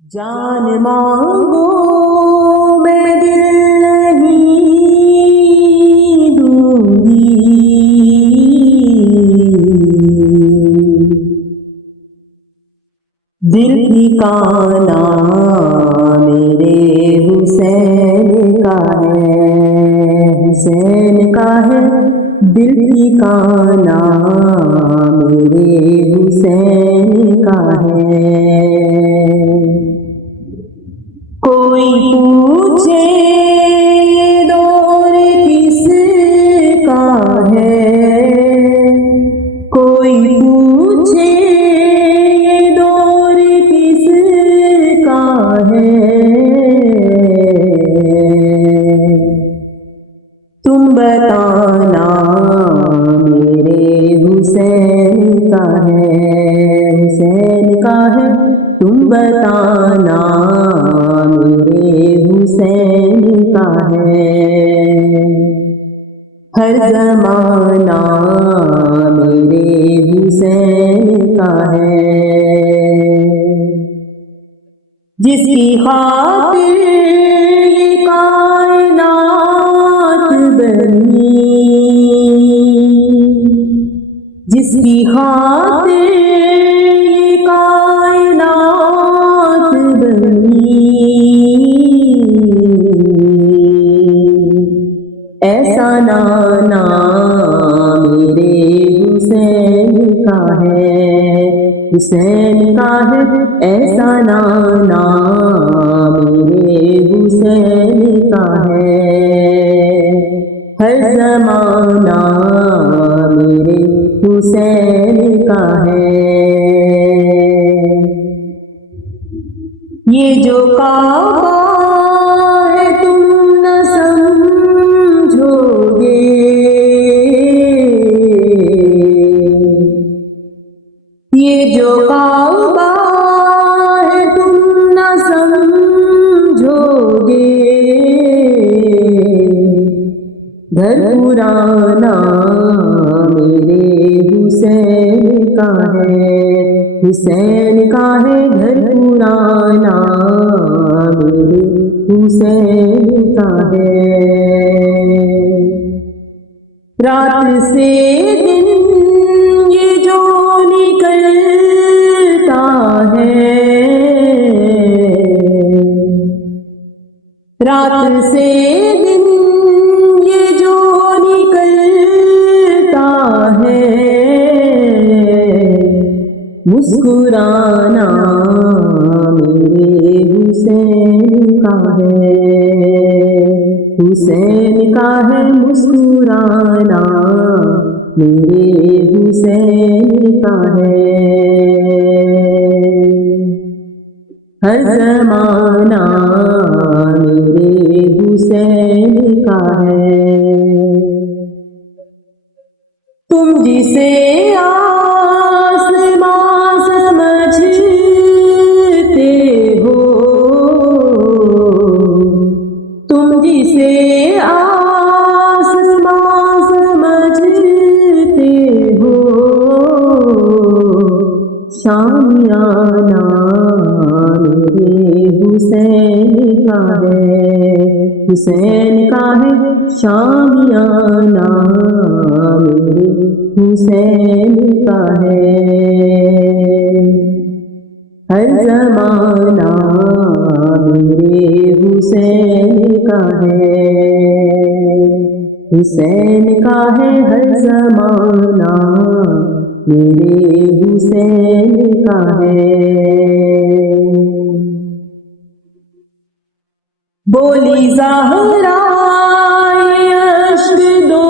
جان مانگو میں دل نہیں دوں گی، دل ٹھکانا میرے حسین کا ہے، حسین کا ہے دل ٹھکانا میرے حسین کا ہے۔ کوئی پوچھے یہ دور کس کا ہے، کوئی پوچھے یہ دور کس کا ہے، تم بتانا میرے حسین کا ہے، حسین کا ہے تم بتانا میرے حسین کا ہے۔ ہر زمانہ میرے حسین کا ہے، جس کی خاطر یہ کائنات بنی، جس کی خاطر یہ کائنات بنی، ایسا نانا میرے حسین کا ہے، حسین کا ہے ایسا نانا میرے حسین کا ہے۔ ہر زمانہ میرے حسین کا ہے۔ یہ جو کعبہ ہے تم نہ سمجھو گے، یہ جو کعبہ ہے تم نہ سمجھو گے، گھر پرانا میرے حسین کا ہے، حسین کا ہے گھر پرانا میرے حسین کا ہے۔ رات سے دن یہ جو نکلتا ہے، رات سے دن یہ جو نکلتا ہے، مسکرانا میرے حسین کا ہے، حسین کا ہے مسکرانا میرے حسین کا ہے۔ ہر زمانہ میرے حسین کا ہے۔ تم جسے آسمان سمجھتے ہو، تم جسے آسمان سمجھتے ہو، شامیانہ میرے حسین کا ہے، حسین کا ہے شامیانہ میرے حسین کا ہے۔ ہر زمانہ میرے حسین کا ہے، حسین کا ہے ہر زمانہ میرے حسین کا ہے۔ بولی زہرا یہ اشک دو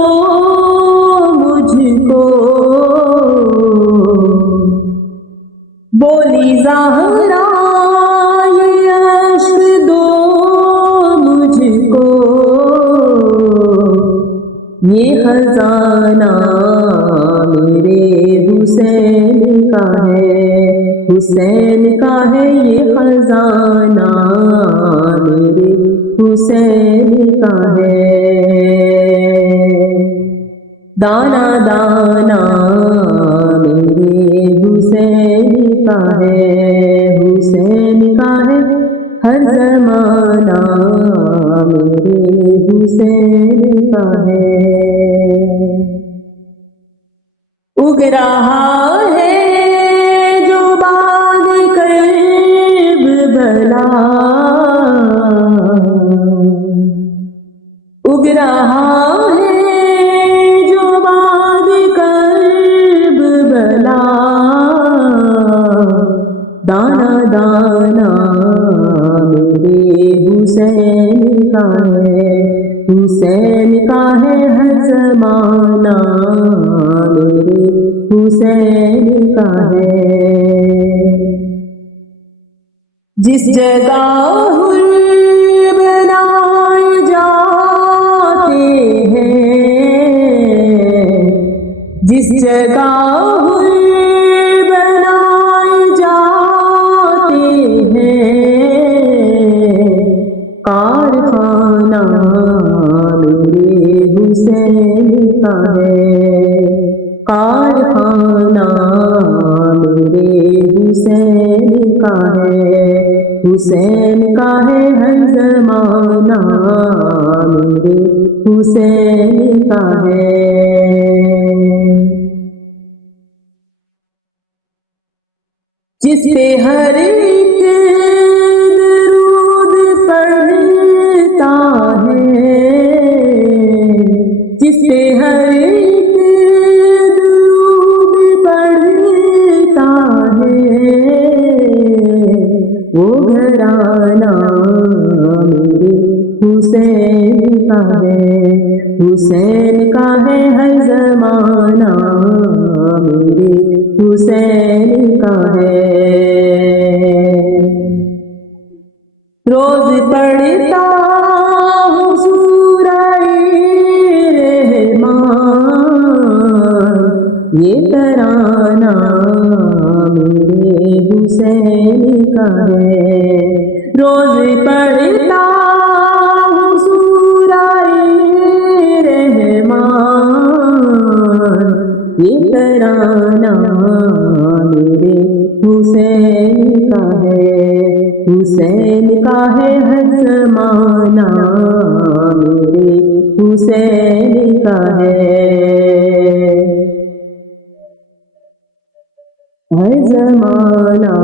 مجھ کو، بولی زہرا یہ اشک دو مجھ کو، یہ خزانہ میرے حسین کا ہے، حسین کا ہے یہ خزانہ میرے حسین کا ہے۔ دانا دانا میرے حسین کا ہے، حسین کا ہے اگلا اگ رہا ہے جو باد کرب بلا، دانا دانا میرے حسین کا ہے، حسین کا ہے ہر زمانہ، میرے حسین کا ہے۔ جس جگہ حر بنائے جاتے ہیں، جس جگہ حر بنائے جاتے ہیں، کارخانہ میرے حسین کا ہے، کارخانہ میرے حسین کا ہے، حسین کا ہے ہر زمانہ، میرے حسین کا ہے۔ جس پہ ہر ایک درود پڑھتا ہے، جس پہ ہر ایک درود پڑھتا ہے، وہ گھرانہ میرے حسین کا ہے، حسین کا ہے ہر زمانہ، میرے حسین کا ہے۔ روز پڑھتا ہوں سورہ رحمان، یہ ترانہ میرے حسین کا ہے، روز پڑھتا ہوں سورہ رحمان، یہ ترانہ میرے حسین کا ہے، حسین کا ہے ہر زمانہ، میرے حسین کا ہے، ہر زمانہ